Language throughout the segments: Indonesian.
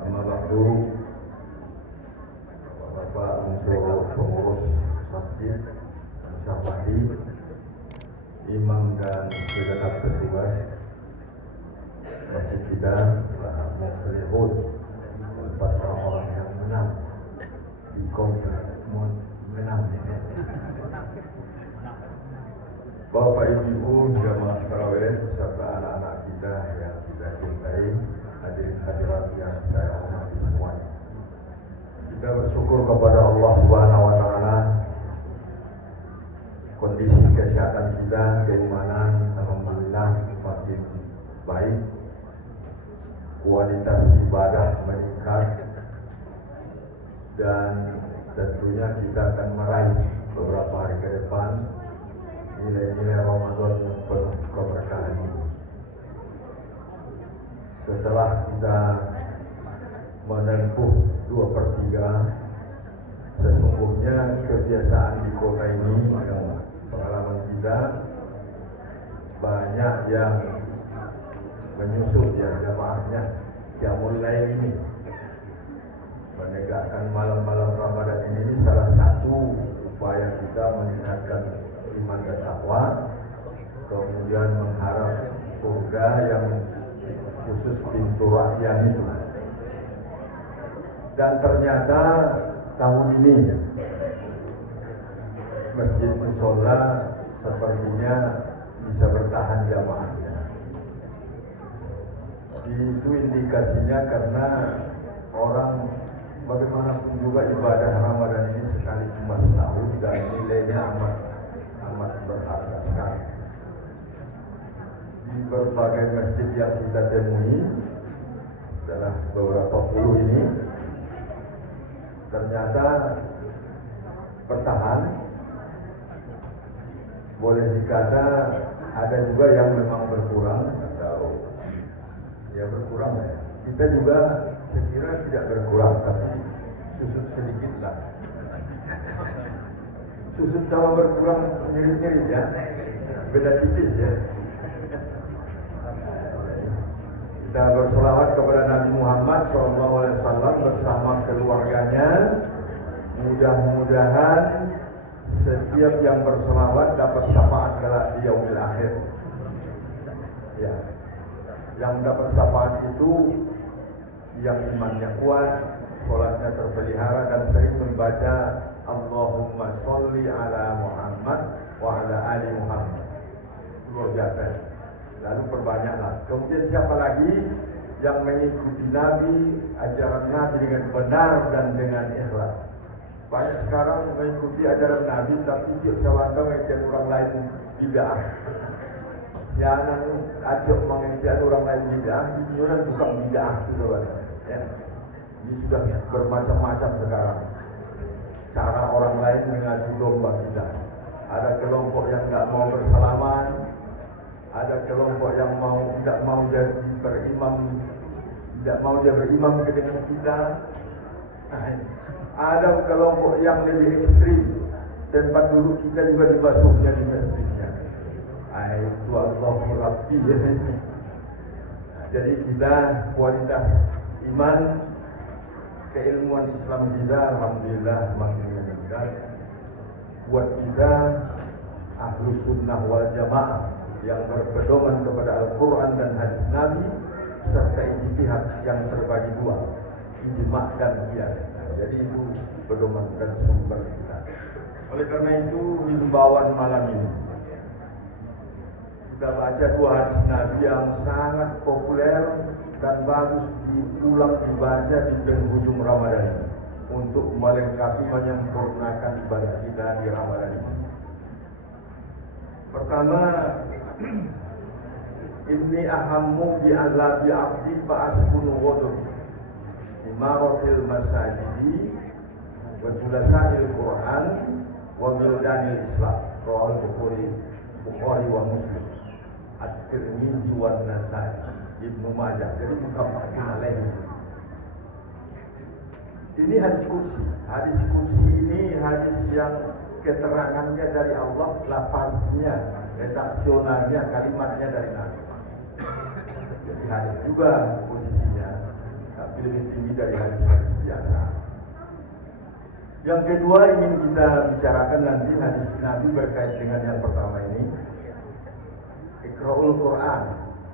Amma ba'du, Bapak unsur pengurus masjid, Syafati, imam dan segenap petugas masjid kita, Muslimun, empat orang yang menang di komplek menang. Bapak Ibu jamaah tarawih serta anak-anak kita yang kita cintai, hadirin hadirat yang saya hormati semuanya. Kita bersyukur kepada Allah Subhanahu wa taala, kondisi kesehatan kita, keimanan alhamdulillah makin baik, kualitas ibadah meningkat, dan tentunya kita akan meraih beberapa hari ke depan nilai-nilai Ramadan yang penuh keberkahan ini. Setelah kita menempuh 2/3, sesungguhnya kebiasaan di kota ini yang pengalaman kita banyak yang menyusul ya jamaahnya yang mulai ini menegakkan malam-malam Ramadan ini salah satu upaya kita meningkatkan iman dan takwa, kemudian mengharap surga yang khusus pintu rakyat itu. Dan ternyata tahun ini masjid musola sepertinya bisa bertahan jamaahnya. Itu indikasinya karena orang bagaimanapun juga ibadah Ramadan ini sekali cuma setahun dan nilainya amat berharga sekali. Di berbagai masjid yang kita temui adalah beberapa puluh ini ternyata bertahan. Boleh dikata ada juga yang memang berkurang atau ya berkurang ya. Kita juga saya kira tidak berkurang, tapi susut sedikit lah. Susut sama berkurang mirip-mirip ya, beda tipis ya. Kita bersolawat kepada Nabi Muhammad SAW bersama keluarganya. Mudah-mudahan setiap yang bersolawat dapat syafaat kelak di yaumil akhir. Ya, yang dapat syafaat itu yang imannya kuat, sholatnya terpelihara dan sering membaca Allahumma sholli ala Muhammad wa ala ali Muhammad. Luar biasa. Lalu perbanyaklah. Kemudian siapa lagi yang mengikuti Nabi, ajaran Nabi dengan benar dan dengan ikhlas. Banyak sekarang mengikuti ajaran Nabi tapi dia sewaktu mengejek orang lain bid'ah. Jangan ajak mengejek orang lain bid'ah, ini orang tukang bid'ah gitu kan. Ya. Ini sudah bermacam-macam sekarang. Cara orang lain mengadu domba kita. Ada kelompok yang nggak mau bersalaman, ada kelompok yang tidak mau jadi berimam, tidak mau dia berimam dengan kita. Nah, ada kelompok yang lebih ekstrim, tempat duduk kita juga dibasuhnya di masjidnya. Itu Allah Rabbi. Jadi kita kualitas iman, keilmuan Islam kita alhamdulillah makin meningkat. Buat kita ahlu sunnah wal jamaah yang berpedoman kepada Al-Quran dan hadis Nabi serta ijtihad yang terbagi dua, ijma' dan qiyas. Jadi itu pedoman dan sumber kita. Oleh karena itu himbauan malam ini kita baca dua hadis Nabi yang sangat populer dan bagus diulang dibaca di penghujung Ramadan untuk melengkapi menyempurnakan ibadah kita di Ramadan ini. Pertama, inni ahammu bi alla bi abdi fa asbunu ghadab imaratil masajidi wa julasail Quran wa bildanil Islam. Rawal Bukhari wa Muslim, At-Tirmizi wa Nasai, Ibnu Majah. Jadi muttafaqun alaihi. Ini hadis kursi. Hadis kursi ini hadis yang keterangannya dari Allah, lafaznya, redaksionalnya, kalimatnya dari Nabi. Jadi hadis juga posisinya, tapi lebih tinggi dari hadis biasa. Yang kedua ingin kita bicarakan nanti hadis Nabi berkait dengan yang pertama ini. Iqra'ul Quran.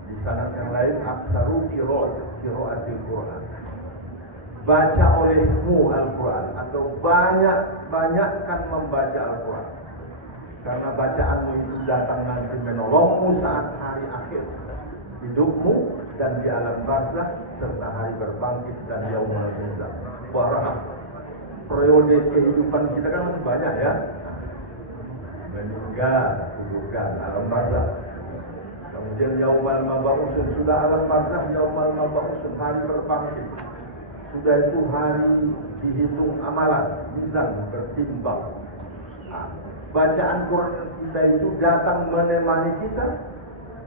Di sanad yang lain aksaru qira'atil Quran. Baca olehmu Al-Quran atau banyakkan membaca Al-Quran. Karena bacaanmu itu datang nanti menolongmu saat hari akhir hidupmu dan di alam barzakh serta hari berbangkit dan yaumul hisab. Periode kehidupan kita kan masih banyak ya. Meninggal, kuburan, alam barzakh. Kemudian yaumul mab'utsun, sudah alam barzakh, yaumul mab'utsun, hari berbangkit. Sudah itu hari dihitung amalan, mizan bertimbang. Bacaan Quran kita itu datang menemani kita.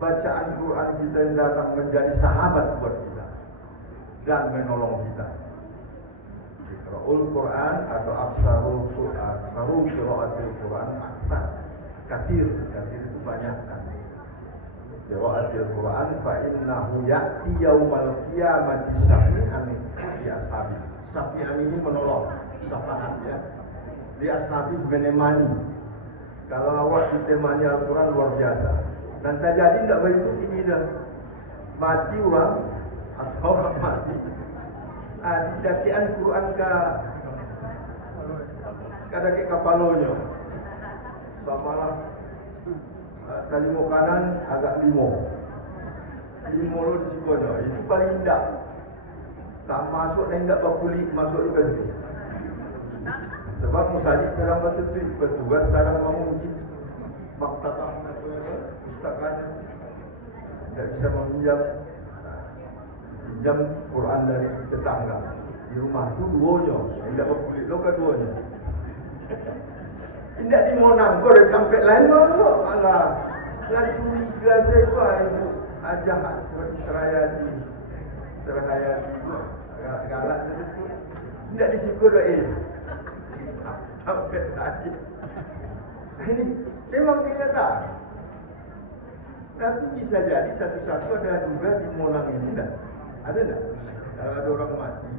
Bacaan Quran kita yang datang menjadi sahabat buat kita dan menolong kita. Iqra'ul Quran atau aksaru qira'atil Quran aktsar. Kathir itu banyak kan. Qira'atil Quran fa innahu ya'ti yaumal qiyamati syafi'an li ashabi. Syafi'an ini menolong, syafaat ya. Li ashabi menemani. Kalau awak ditemani Al-Quran luar biasa. Dan tak jadi tak begitu ini dah. Mati orang atau orang mati. Dakian Quran ke kapalonya. Samalah kali mau kanan agak limo lo di sikonya. Itu paling indah. Tak masuk dan tak berkulit masuk juga sini. Sebab musajid sedang bertugas dalam menguji maktabah pustakaan, tidak bisa meminjam Quran dari tetangga. Di rumah itu duanya, tidak berkulit lo keduanya. Tidak di Monang, kau dari kampung lain mana? Alah, lah curiga saya ibu ajak seperti seraya di galak itu. Tidak di situ doa. Sampai tadi ini memang tidak tahu, tapi bisa jadi satu-satu ada juga di Monang ini dah. Ada tak? Kalau ada orang mati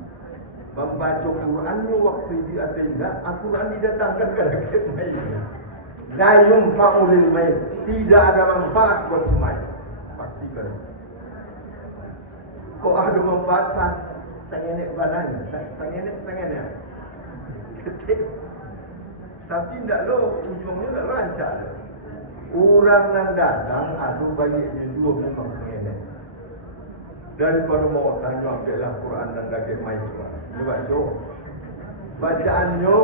membaca Qurannya waktu itu ada tidak, Al-Quran didatangkan ke dekat mayitnya. La yunfa'u lil mayit, tidak ada manfaat buat si mayit. Pastikan. Kok ada manfaat tangenek badannya, tangenek. Ketik. Tapi tidak lo, ujungnya tak lancar. Orang yang datang, aduh bagi dia dua memang sengenek. Daripada mau tanya, ambillah Quran dan daging mai juga. Dia baca. Bacaannya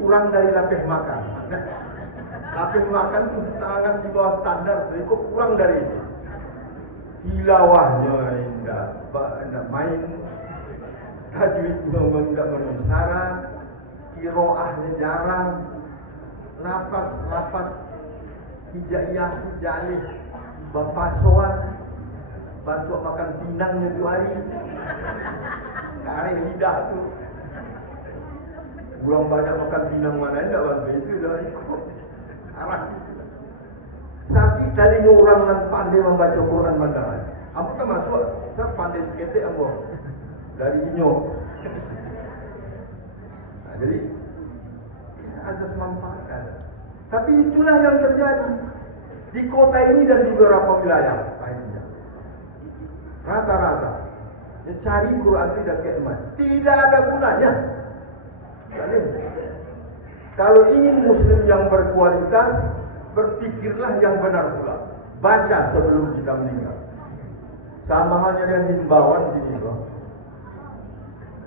kurang dari lapis makan. Lapis makan itu sangat di bawah standar, jadi kok kurang dari itu. Tilawahnya indah, main. Tajwid memang tidak memenuhi syarat. Qiraahnya jarang, nafas hijaiyah jalih bapasoan, bantu makan pinangnya tu hari, kare lidah tu, kurang banyak makan pinang mana enggak bantu itu dah ikut arah. Sakit dari orang yang pandai membaca Quran bandaran, apa masuk? Saya pandai seketik ambo dari inyok. Jadi azas manfaat ada. Tapi itulah yang terjadi di kota ini dan di beberapa wilayah lainnya. Rata-rata cari Quran tidak keeman, tidak ada gunanya. Kalau ingin Muslim yang berkualitas, berpikirlah yang benar pula. Baca sebelum kita meninggal. Sama halnya dengan himbauan gini loh.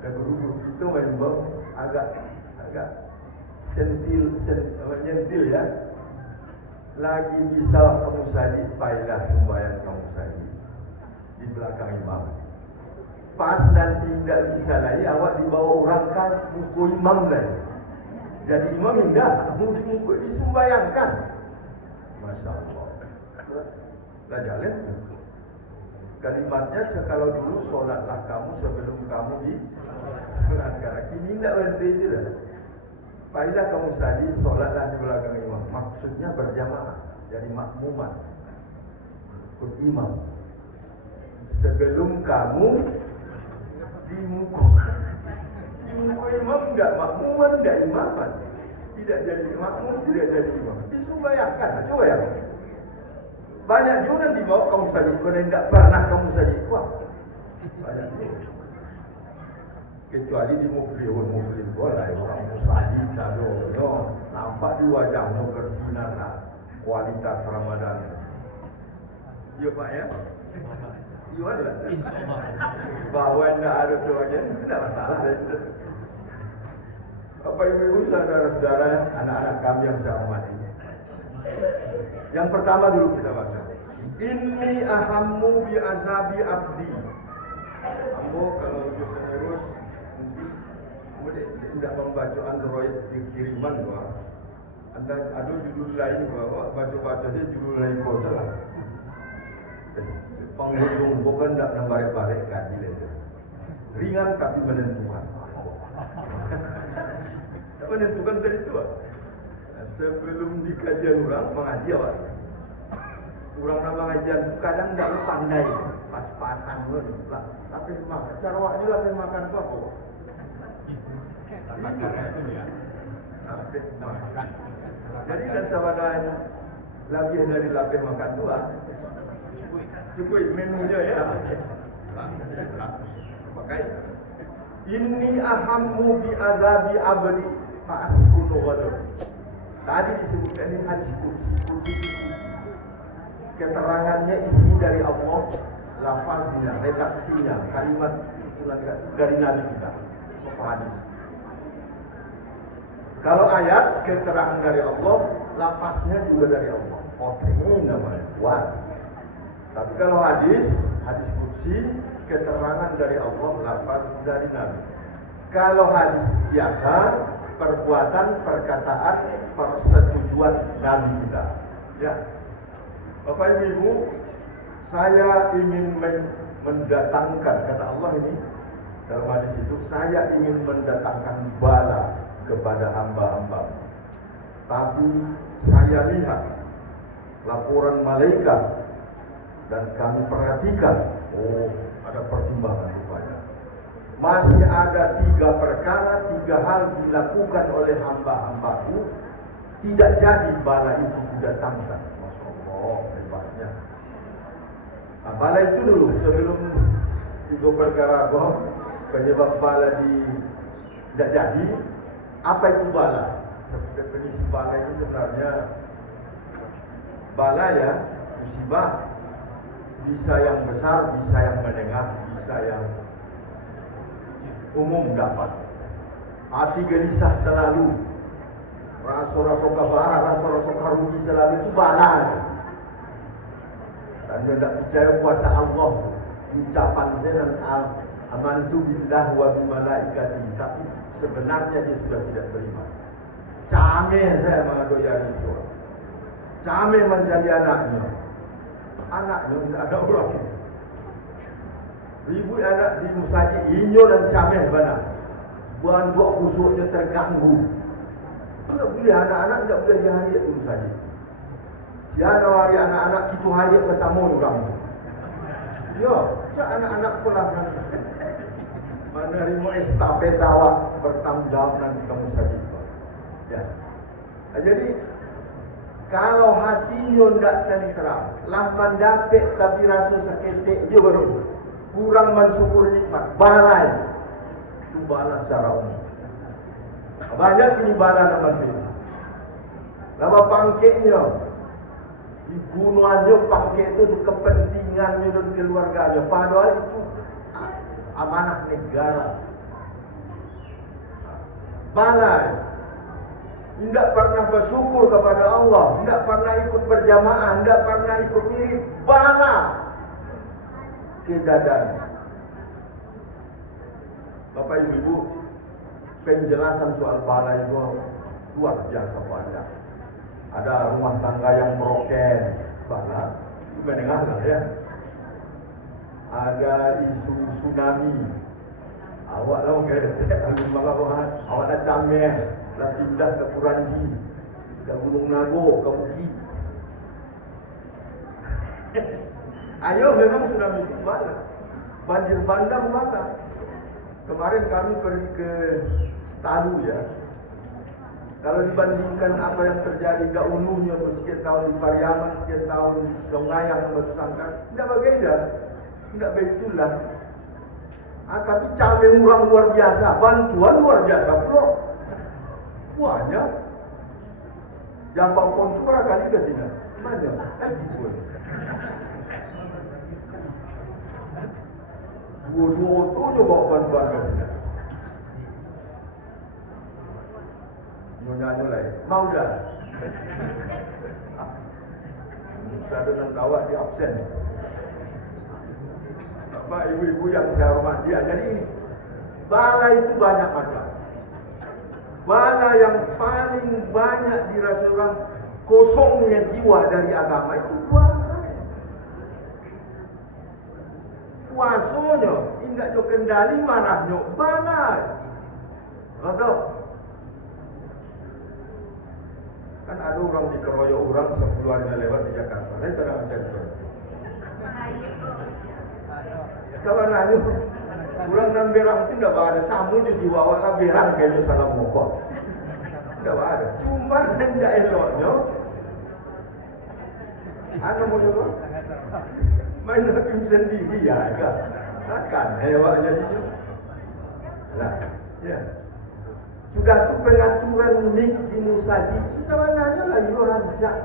Guru-guru itu memang agak nyentil ya. Lagi bisa kamu saji, baiklah sembahyang kamu saji di belakang imam. Pas nanti tidak bisa lagi, awak dibawa orang kan buku imam lagi. Jadi imam tidak, buku disembayangkan. Masya Allah. Lah jalan. Kalimatnya kalau dulu solatlah kamu sebelum kamu di sebelah kanan. Kini tidak berhenti itu dah. Baiklah kamu saji, solatlah di belakang imam. Maksudnya berjamaah, jadi makmuman, ikut imam. Sebelum kamu Di muka imam tidak makmuman, tidak imaman. Tidak jadi makmum, tidak jadi imam. Disuruh bayangkan, coba ya. Banyak juga di bawah kamu saja, kalau tidak pernah kamu saja kuat. Banyak juga. Kecuali di muflihun boleh orang musaji selalu nampak di wajahmu bersinar lah kualitas Ramadan. Iya Pak ya? Iya lah. Insyaallah. Bahwa tidak ada sebagian tidak masalah. Bapak Ibu saudara-saudara, anak-anak kami yang saya hormati. Yang pertama dulu kita baca. Inni ahammu bi azabi abdi. Ambo kalau terus tidak membaca Android di kiriman bahwa anda ada judul lain bahwa baca-baca saja judul lain kau salah. Penghujung bukan tidak membalik-balik kaji itu. Ringan tapi menentukan. Tak menentukan tadi itu. Sebelum di kajian orang mengaji awak. Orang nama kajian kadang tidak pandai pas-pasan pun. Tapi cara awaknya lah makan apa? Makan itu ya. Jadi kan sabadanya lebih dari lapis makan dua. Cukup menunya ya. Pakai. Inni ahammu bi azabi abdi fa'askunu ghadu. Tadi disebutkan ini hadis kursi. Keterangannya isi dari Allah, lafaznya, redaksinya, kalimat itu dari Nabi kita. Hadis. Kalau ayat keterangan dari Allah, lafaznya juga dari Allah. Ini namanya. Wah. Tapi kalau hadis kursi, keterangan dari Allah, lafaz dari Nabi. Kalau hadis biasa, perbuatan, perkataan, persetujuan Nabi kita. Ya. Bapak Ibu, saya ingin mendatangkan, kata Allah ini dalam hadis itu, saya ingin mendatangkan bala kepada hamba-hamba. Tapi saya lihat laporan malaikat dan kami perhatikan, ada pertimbangan rupanya. Masih ada 3 perkara, 3 hal dilakukan oleh hamba-hambaku, tidak jadi bala itu didatangkan. Masya Allah, hebatnya. Nah, bala itu dulu, sebelum 3 perkara penyebab bala tidak jadi. Apa itu bala? Definisi bala itu sebenarnya bala ya, musibah. Bisa yang besar, bisa yang menengah, bisa yang umum dapat. Hati gelisah selalu, rasa-rasa kabar, rasa-rasa karunia selalu itu bala. Dan dia tidak percaya kuasa Allah. Ucapan dia dan amantu billah wa bi malaikatihi, tapi sebenarnya dia sudah tidak terima. Cameh saya mengadoyani itu. Cameh mencari anaknya. Anaknya tidak ada orang. Ribu anak di musaji inyo dan cameh benar. Buan buat khusuknya terganggu. Tidak boleh anak-anak tidak boleh dihariat di musaji. Siapa hari anak-anak kita hariat bersama orang. Ya, anak-anak pula menerima estafet awak bertanggung jawab nanti kamu saja. Ya. Jadi kalau hatinya tidak tenteram, lah mendapik tapi rasa seketik je baru kurang mensyukur nikmat, balai itu bala secara umum. Banyak ini bala nama itu. Nama pangkitnya dibunuhannya pangkit itu untuk kepentingannya dan keluarganya. Padahal itu amanah negara. Balai tidak pernah bersyukur kepada Allah, tidak pernah ikut berjamaah, tidak pernah ikut mirip, bala kedadan. Bapak Ibu, penjelasan soal bala itu luar biasa banyak. Ada rumah tangga yang meroket, bala, mendengar lah ya. Ada isu tsunami. Awak lah awak dah cameh, dah pindah ke Puranji, ke Gunung Nago, ke Bukit. Ayo memang tsunami itu bala. Banjir bandang bala. Kemarin kami pergi ke Talu ya. Kalau dibandingkan apa yang terjadi dahulunya sekian tahun di Pariaman, sekian tahun di Dongayang, Batu Sangkar, tidak berbeda, tidak betulah. Tapi cabai murah luar biasa, bantuan luar biasa bro. Wahnya, jambang pon itu berapa kali ke sini? Mana? Kan gitu. Dua-dua tu bawa bantuan ke sini. Nyonya lain, mau dah. Saya dengan kawat di absen. Bapak ibu-ibu yang saya hormati, jadi bala itu banyak macam. Bala yang paling banyak dirasa orang kosongnya jiwa dari agama itu bala. Puasanya, ingat jo kendali marahnya bala. Betul. Kan ada orang dikeroyok orang sekeluarnya lewat di Jakarta. Lain pernah macam itu. Sebenarnya orang nan berang itu tidak ada. Samu di diwawak lah berang kayaknya salah mokok. Tidak ada. Cuma tidak eloknya. Anda mau juga? Main hakim sendiri ya. Akan hewan jadi. Nah, ya. Sudah tu pengaturan mik di musaji. Sebenarnya lah yo rancak.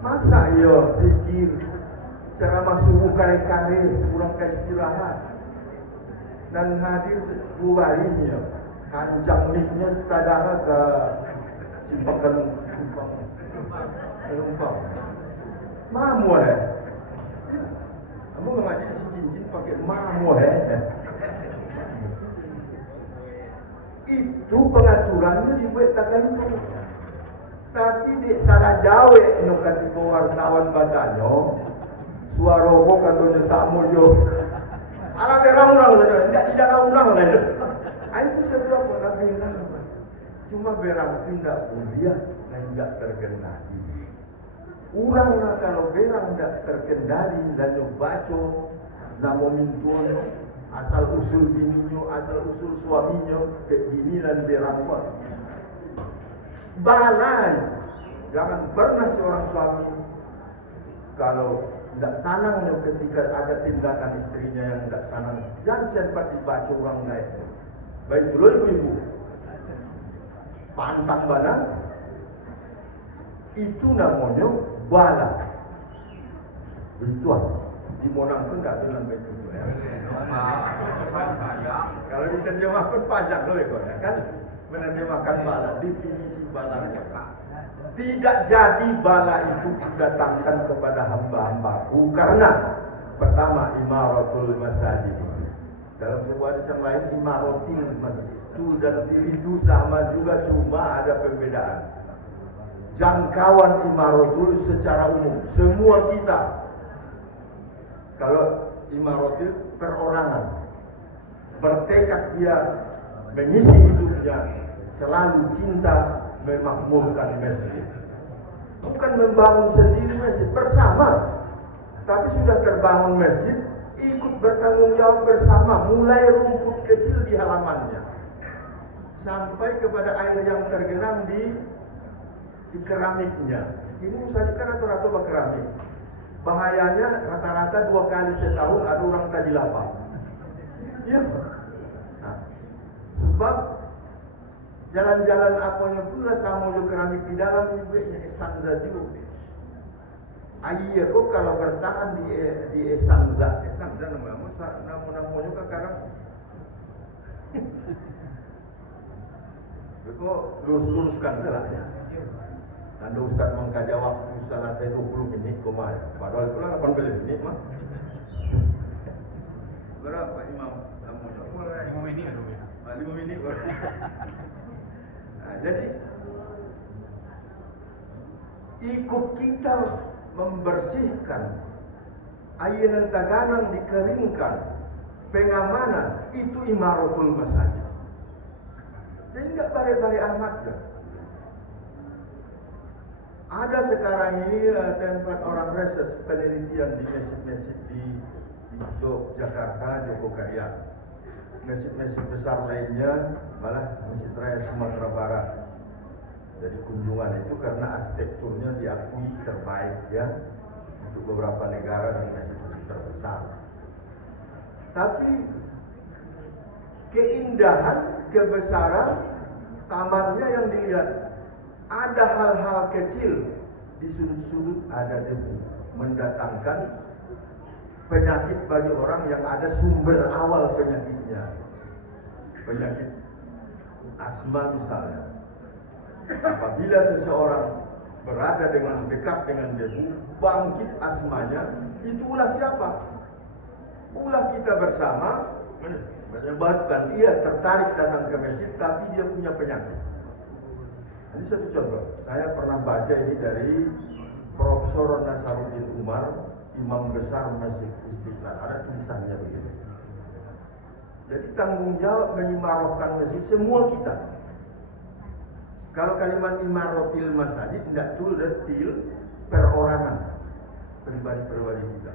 Masa yo zikir ceramah subuh kare-kare kurang ke istirahat dan hadir dua harinya kancang miknya tadaha ke cimpakan lumpang mamu kamu mengaji si cincin pakai mamu itu pengaturannya dibuat takkan itu tapi di salah jawe no katiba wartawan badannya suara kok katanya sakmu yo. Ala berang-urang saja, tidak urang lah itu. Itu sebab orang berang. Cuma berang tidak mulia dan tidak terkendali. Urang lah kalau berang tidak terkendali dan yo baco, namo mintuan, asal usul bininya, asal usul suaminya, bini dan berang pun. Balai, jangan pernah seorang suami kalau tidak sanangnya ketika ada tindakan istrinya yang tidak sanang, jangan sempat dibaca orang lain. Baik dulu ibu-ibu, pantang badan, itu namanya bala. Betul. Di Monang pun tak bilang begitu ya. Kalau diterjemahkan pajak loh ya kan? Menerjemahkan bala, definisi bala. Tidak jadi bala itu didatangkan kepada hamba-hambaku karena pertama imaratul masajid. Dalam sebuah hadis yang lain imaratil masjid. Tu dan itu sama juga cuma ada perbedaan. Jangkauan imaratul secara umum semua kita. Kalau imaratil perorangan bertekad dia mengisi hidupnya selalu cinta memakmurkan masjid. Bukan membangun sendiri masjid bersama, tapi sudah terbangun masjid, ikut bertanggung jawab bersama, mulai rumput kecil di halamannya, sampai kepada air yang tergenang di keramiknya. Ini misalnya kan rata-rata keramik. Bahayanya rata-rata 2 kali setahun ada orang tadi lapar. Ya. Nah, sebab jalan-jalan apanya pula sama jo keramik di dalam ibunya esanza juga. Ayah kok kalau bertahan di esanza nama juga sekarang. Kok lurus-luruskan salahnya. Anda Ustaz mengkaji waktu salah saya 20 menit kemarin. Padahal itu lah 18 menit mah. Berapa imam? 5 menit. 5 menit. Jadi ikut kita membersihkan air dan taganang dikeringkan, pengamanan itu imaratul masajid. Jadi enggak bare-bare amat kan. Ada sekarang ini tempat orang reses penelitian di masjid-masjid di Yogyakarta, Jogokarian. masjid-masjid besar lainnya, malah Masjid Raya Sumatera Barat. Jadi kunjungan itu karena arsitekturnya diakui terbaik ya untuk beberapa negara dan masjid-masjid terbesar. Tapi keindahan, kebesaran tamannya yang dilihat, ada hal-hal kecil di sudut-sudut ada debu, mendatangkan penyakit bagi orang yang ada sumber awal penyakitnya. Penyakit asma misalnya. Apabila seseorang berada dengan dekat dengan debu, bangkit asmanya, itu ulah siapa? Ulah kita bersama menyebabkan dia tertarik datang ke masjid, tapi dia punya penyakit. Ini satu contoh. Saya pernah baca ini dari Profesor Nasaruddin Umar, Imam Besar Masjid Istiqlal. Ada tulisannya begini. Jadi tanggung jawab menyimarahkan masjid semua kita. Kalau kalimat imarotil masjid tidak detil perorangan pribadi-pribadi kita.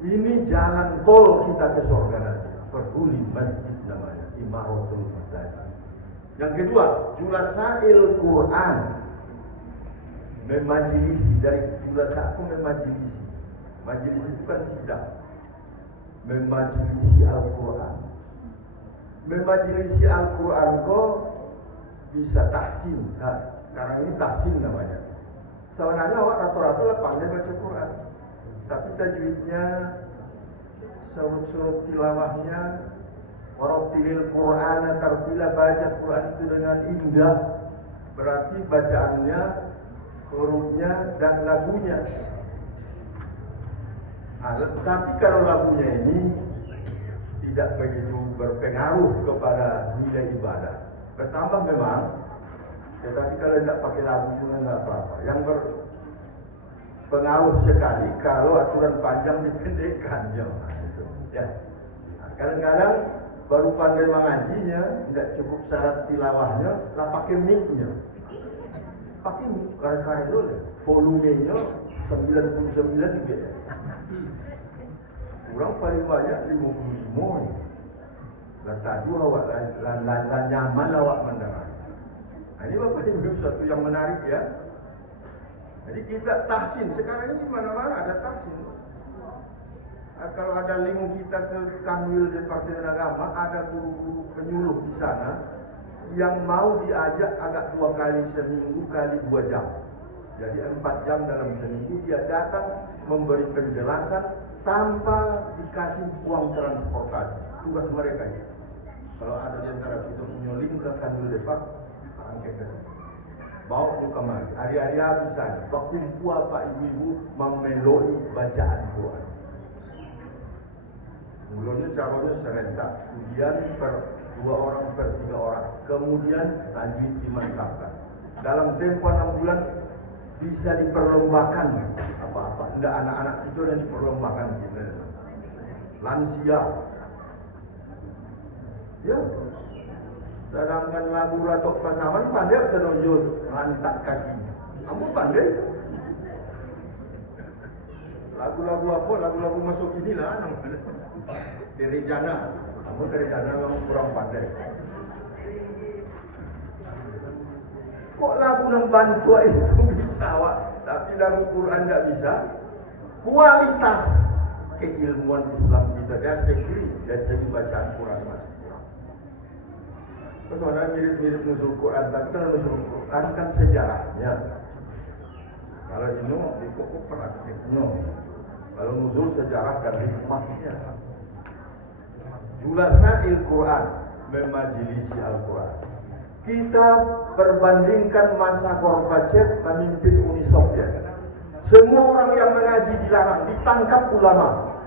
Ini jalan tol kita ke surga nanti. Peduli masjid namanya, imarotil masjid. Yang kedua, julasail Quran. Memajlisi, dari julasa itu memajlisi. Majlis itu kan sidang. Memajlisi Al-Quran. Memajlisi Al-Quran kok bisa tahsin. Nah, sekarang ini tahsin namanya. Sebenarnya awak rata-rata lah pandai baca Quran. Tapi tajwidnya, surut-surut tilawahnya, warattilil Quran tartila, baca Quran itu dengan indah. Berarti bacaannya, hurufnya dan lagunya. Tapi kalau lagunya ini tidak begitu berpengaruh kepada nilai ibadah. Bertambah memang, tetapi kalau tidak pakai lagu juga nggak apa-apa. Yang berpengaruh sekali kalau aturan panjang dipendekkannya. Ya. Kadang-kadang baru pandai mengajinya, tidak cukup syarat tilawahnya, lah pakai mic-nya. Pakai mic, kare-kare dulu. Volumenya 99 juga. Kurang paling banyak 55 ni. Lah tadi awak nyaman awak mendengar. Ini Bapak Ibu satu yang menarik ya. Jadi kita tahsin, sekarang ini mana-mana ada tahsin. Kalau ada link kita ke Kanwil Departemen Agama, ada guru-guru penyuluh di sana yang mau diajak agak 2 kali seminggu kali 2 jam. Jadi 4 jam dalam seminggu dia datang memberi penjelasan tanpa dikasih uang transportasi. Tugas mereka ya. Kalau ada di antara kita punya link ke Kanwil Depart, angkat ke sini. Bawa ke kemari. Hari-hari habisan. Berkumpul Pak Ibu-Ibu memeloi bacaan Quran. Mulanya caranya serentak. Kemudian per 2 orang per 3 orang. Kemudian tajwid dimantapkan. Dalam tempo 6 bulan bisa diperlombakan apa-apa. Tidak anak-anak itu yang diperlombakan gitu. Lansia. Ya. Sedangkan lagu Ratok Pasaman pandai sedojol rantak kaki. Kamu pandai? Lagu-lagu apa? Lagu-lagu masuk inilah namanya. Dari jana. Kamu dari jana kamu kurang pandai. Kok lagu nang bantua itu bisa awak, tapi lagu Quran tidak bisa? Kualitas keilmuan Islam kita dari segi bacaan Quran masih kurang. Sebenarnya mirip-mirip nuzul Quran, tapi kalau nuzul Quran kan sejarahnya. Kalau ini dikokok praktiknya. Kalau nuzul sejarah dan hikmahnya. Julasail Quran, memajlisi Al-Quran. Kita perbandingkan masa Gorbachev memimpin Uni Soviet. Semua orang yang mengaji dilarang, ditangkap ulama.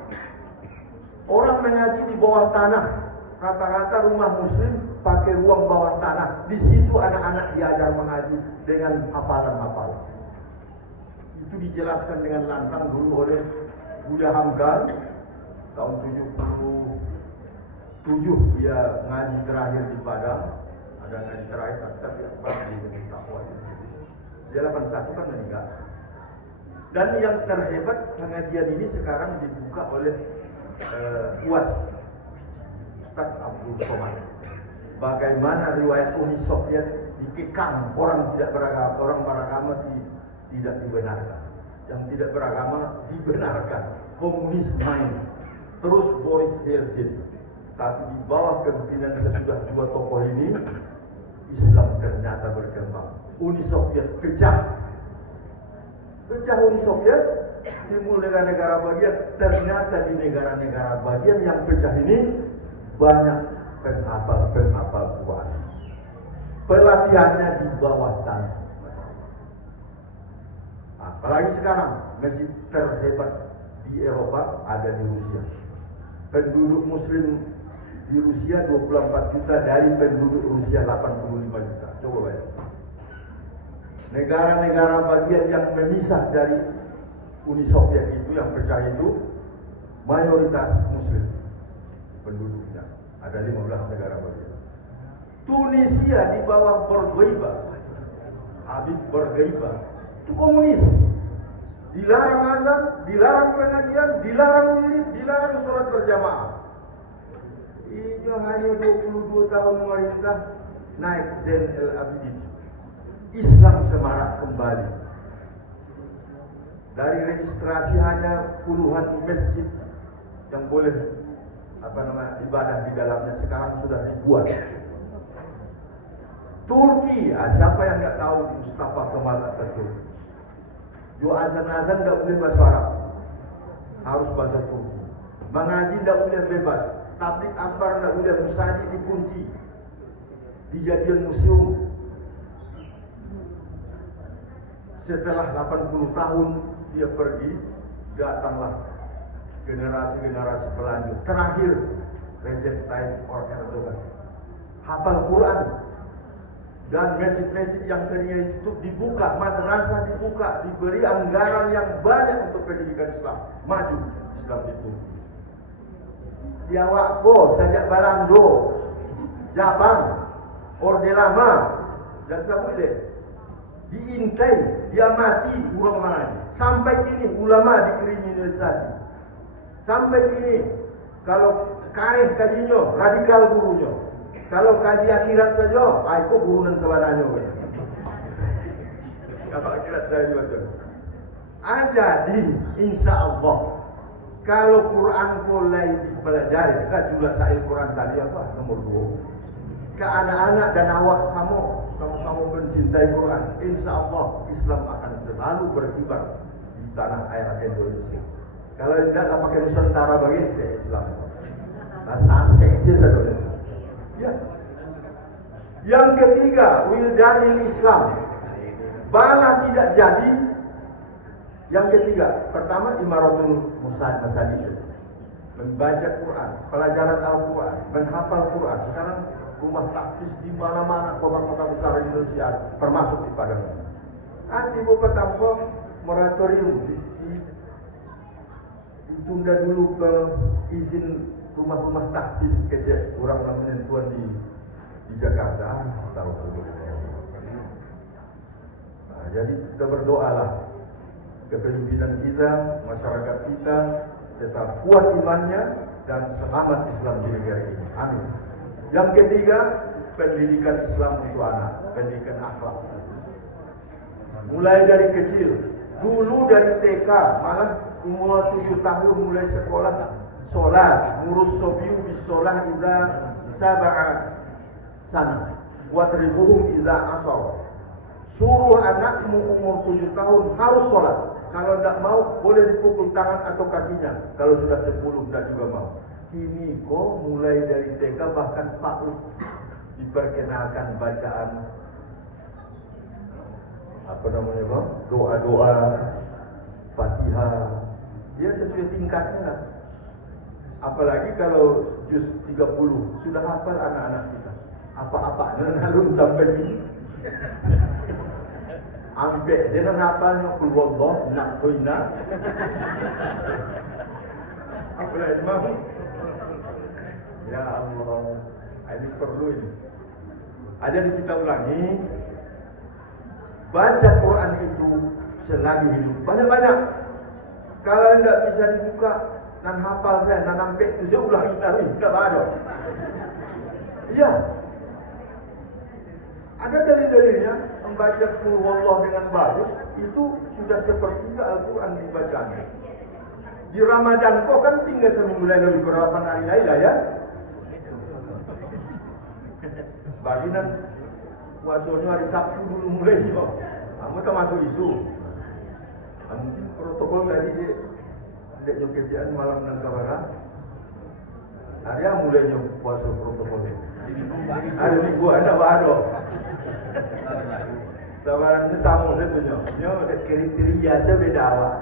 Orang mengaji di bawah tanah. Rata-rata rumah muslim pakai ruang bawah tanah. Di situ anak-anak diajar mengaji dengan hafalan-hafalan. Itu dijelaskan dengan lantang dulu oleh Buya Hamgan tahun 77 dia ngaji terakhir di Padang. Ada ngaji terakhir tapi apa di Takwa. Dia 81 kan meninggal. Dan yang terhebat pengajian ini sekarang dibuka oleh UAS, Ustaz Abdul Somad. Bagaimana riwayat Uni Soviet dikekang orang tidak beragama, orang beragama tidak dibenarkan. Yang tidak beragama dibenarkan. Komunis main. Terus Boris Yeltsin. Tapi di bawah kepemimpinan sesudah dua tokoh ini, Islam ternyata berkembang. Uni Soviet pecah. Pecah Uni Soviet, timbul negara-negara bagian. Ternyata di negara-negara bagian yang pecah ini banyak penghafal Quran. Pelatihannya di bawah tanah. Apalagi sekarang masjid terhebat di Eropa ada di Rusia. Penduduk Muslim di Rusia 24 juta dari penduduk Rusia 85 juta. Coba bayangkan. Negara-negara bagian yang memisah dari Uni Soviet itu yang pecah itu mayoritas Muslim penduduknya. Ada 15 negara bagian. Tunisia di bawah Bourguiba, Habib Bourguiba itu komunis. Dilarang azan, dilarang pengajian, dilarang wirid, dilarang sholat berjamaah. Itu hanya 22 tahun memerintah, naik Zain al-Abidin. Islam semarak kembali. Dari registrasi hanya puluhan masjid yang boleh ibadah di dalamnya, sekarang sudah ribuan. Turki, siapa yang nggak tahu Mustafa Kemal Atatürk? Yo azan-azan nggak boleh bahasa Arab, harus bahasa Turki. Mengaji nggak boleh bebas, tablik akbar nggak boleh, musajid dikunci, dijadikan museum. Setelah 80 tahun dia pergi, datanglah generasi-generasi pelanjut. Terakhir Recep Tayyip Erdogan hafal Quran. Dan masjid-masjid yang tadinya ditutup dibuka, madrasah dibuka, diberi anggaran yang banyak untuk pendidikan Islam. Maju Islam itu. Dia wakbo, sajak Balando, Jabang, Orde Lama, dan Sabule. Diintai, dia mati urang mana. Sampai kini ulama dikriminalisasi. Sampai kini kalau kareh kajinya, radikal gurunya. Kalau kaji akhirat saja, aku burunan sebenarnya. Kalau akhirat saja betul. Jadi insya Allah kalau Quran mulai dipelajari, kan juga sahih Quran tadi apa nomor 2. Ke anak-anak dan awak sama-sama mencintai Quran. Insya Allah Islam akan selalu berkibar di tanah air Indonesia. Kalau tidak pakai Nusantara bagi saya Islam. Bahasa saja saja. Ya. Yang ketiga, wildanil Islam. Bala tidak jadi. Yang ketiga, pertama imaratul masajid. Membaca Quran, pelajaran Al-Quran, menghafal Quran. Sekarang rumah tahfiz di mana-mana kota-kota besar Indonesia, termasuk di Padang. Nanti buka tanpa moratorium ditunda dulu ke izin rumah-rumah tahfiz kecil kurang menentuan di Jakarta. Tahu. Nah, jadi kita berdoalah kepemimpinan kita, masyarakat kita tetap kuat imannya dan selamat Islam di negara ini. Amin. Yang ketiga, pendidikan Islam untuk anak, pendidikan akhlak. Mulai dari kecil, dulu dari TK, malah umur 7 tahun mulai sekolah. Solat, ngurus sobiu bis solah idza sab'a sana wadribuhum idza asaw. Suruh anakmu umur 7 tahun harus sholat. Kalau tidak mau boleh dipukul tangan atau kakinya. Kalau sudah 10 tidak juga mau. Ini kok mulai dari TK bahkan PAUD diperkenalkan bacaan doa-doa Fatihah. Dia sesuai tingkatnya lah. Apalagi kalau juz 30 sudah hafal anak-anak kita. Apa-apa nalun sampai ini. Ambek dia hafalnya kul wallah nak toina. Apalagi mau. Ya Allah, ini perlu ini. Jadi kita ulangi. Baca Quran itu selagi hidup. Banyak-banyak. Kalau tidak bisa dibuka, nan hafal saya, nan sampai itu saya ulangi taruh, tidak ada. Iya. Ada dalil-dalilnya, membaca Qul Huwallah dengan bagus itu sudah sepertiga Al-Quran dibacanya. Di Ramadan kok kan tinggal seminggu lagi lebih kurang 8 hari lagi lah ya. Bagi nan puasanya hari Sabtu dulu mulai kok. Kamu termasuk itu. Mungkin protokol tadi dia tidak nyokejian malam dan kabaran. Hari yang mulai puasa protokolnya. Ada minggu ada baru. Tawarannya sama sebenarnya. Nyo kriteria beda awak.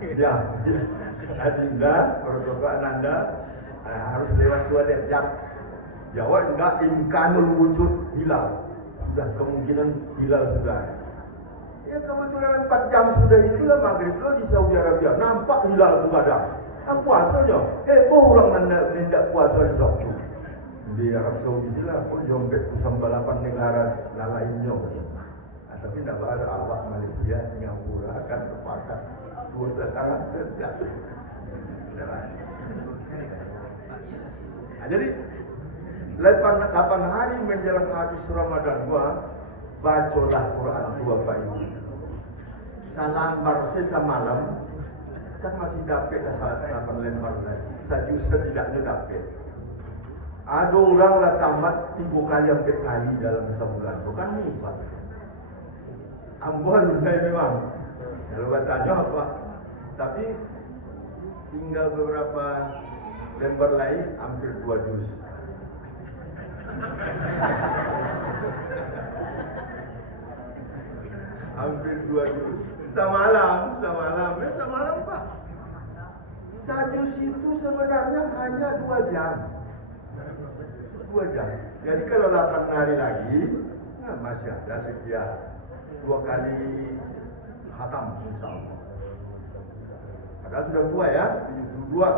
Ya, Adinda, protokol Ananda harus lewat 2 jam. Jawab enggak imkanul wujud hilal. Sudah kemungkinan hilal sudah. Ya kebetulan 4 jam sudah itulah maghrib lo di Saudi Arabia. Nampak hilal itu kadang. Kan puasanya. Orang tidak puasa di Sabtu. Di Arab Saudi lah, pun jombet sambalapan negara lainnya. Nah, tapi tidak ada awak Malaysia, Singapura akan sepakat. Dua sekarang sejak. Nah, jadi 8 hari menjelang habis Ramadan gua bacalah Quran 2 kali. Salam barsesa malam kan masih dapat saat 8 lembar lagi. Sajus setidaknya dapat. Ada orang lah tamat 3 kali 4 kali dalam sebulan. Bukan ni Pak. Ambuan saya memang. Kalau bertanya apa? Tapi tinggal beberapa lembar lain hampir 2 juz. Hampir 2 juz. Semalam Pak. Sajus itu sebenarnya hanya 2 jam. 2 jam. Jadi kalau 8 hari lagi, nah masih ada sekian 2 kali khatam insyaAllah. Padahal sudah tua ya, 72.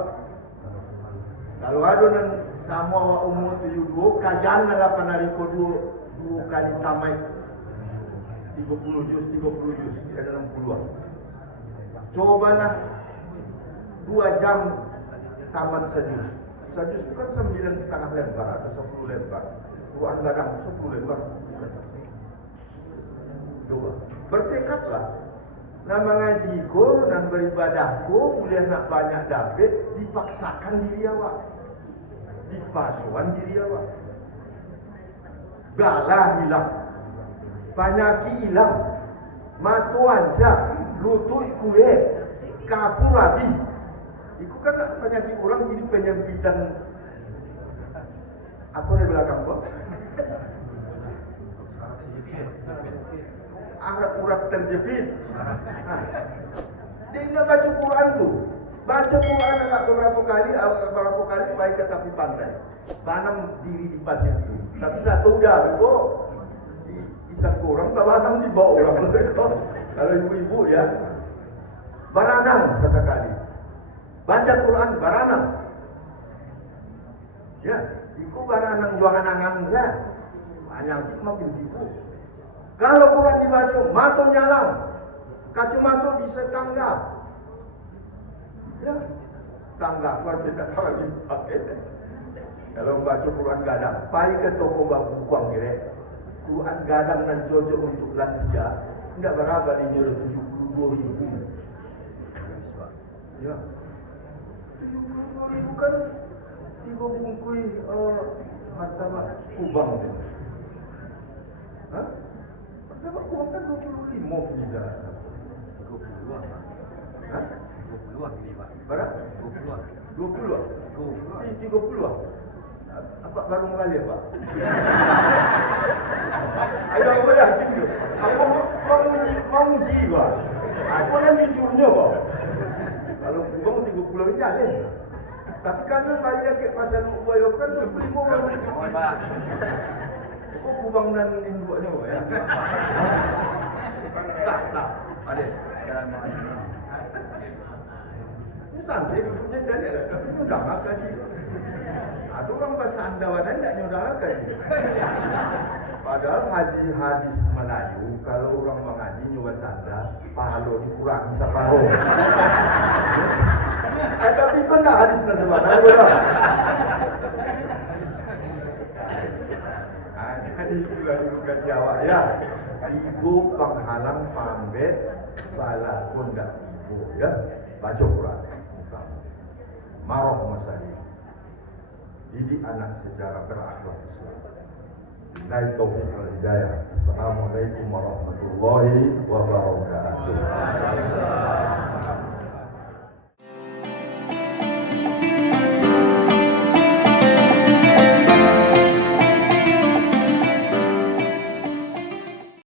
Kalau ada yang sama umur 72, kajian 8 hari ke 2 kali tamai 30 juz, ada 60-an. Cobalah 2 jam tamat sajus. Sajus itu kan 9,5 lembar atau 10 lembar. Quran gadang 10 lembar. Coba. Bertekadlah. Nah mengajiku dan beribadahku, kemudian nak banyak dapat, dipaksakan diri awak. Dipasuan diri awak. Galah hilang. Penyakit hilang. Matu aja. Lutut kuih. Kapur habis. Itu kan penyakit orang jadi penyempitan apa di belakang kok? Urat terjepit. Nah, dia baca Quran tuh. Baca Quran agak beberapa kali baik ke tepi pantai. Tanam diri di pasir itu. Tapi satu udah kok di isap orang, tanam di bawah orang. Kalau ibu-ibu ya, baranang sesekali. Baca Quran baranang. Ya, itu baranang jualan angan ya. Banyak makin tipu. Kalau Quran dibaca, mata nyalang. Kacamata bisa tanggap. Ya, tanggap kalau tidak lagi pakai. Kalau baca Quran gadang, pergi ke toko buang kira. Quran gadang dan cocok untuk lansia. Tidak berapa dia 72.000. Ya. 72.000 kan 3 bungkus martabak kubang. Hah? Martabak kubang kan 25 bisa. 20-an. Hah? 20-an ini Pak. Berapa? 20-an. 20-an? 20-an. 30-an? Apa baru mengalir Pak? Ayo aku yakin tu. Aku mau uji Pak. Aku yang jujurnya Pak. Kalau kubang 30 jalan. Tapi kan bayar ke pasal upaya kan 25 orang. Oh Pak. Kok kubang dan induknya Pak ya? Tak. Ada. Jalan mau. Ini santai duduknya jadi lah. Tapi sudah makan dia. Ada orang bersandawan tidak nyudahakan. Padahal hadis Melayu, kalau orang mengaji nyoba sandar, pahala dikurangi separuh. Tapi pernah hadis nanti mana? Betul. Jadi itulah juga Jawa ya. Ibu penghalang pambet bala pun dak ibu ya. Baca Quran. Marah masalah. Didik anak secara berakhlak Islam. Billahi taufiq wal hidayah. Assalamualaikum warahmatullahi wabarakatuh.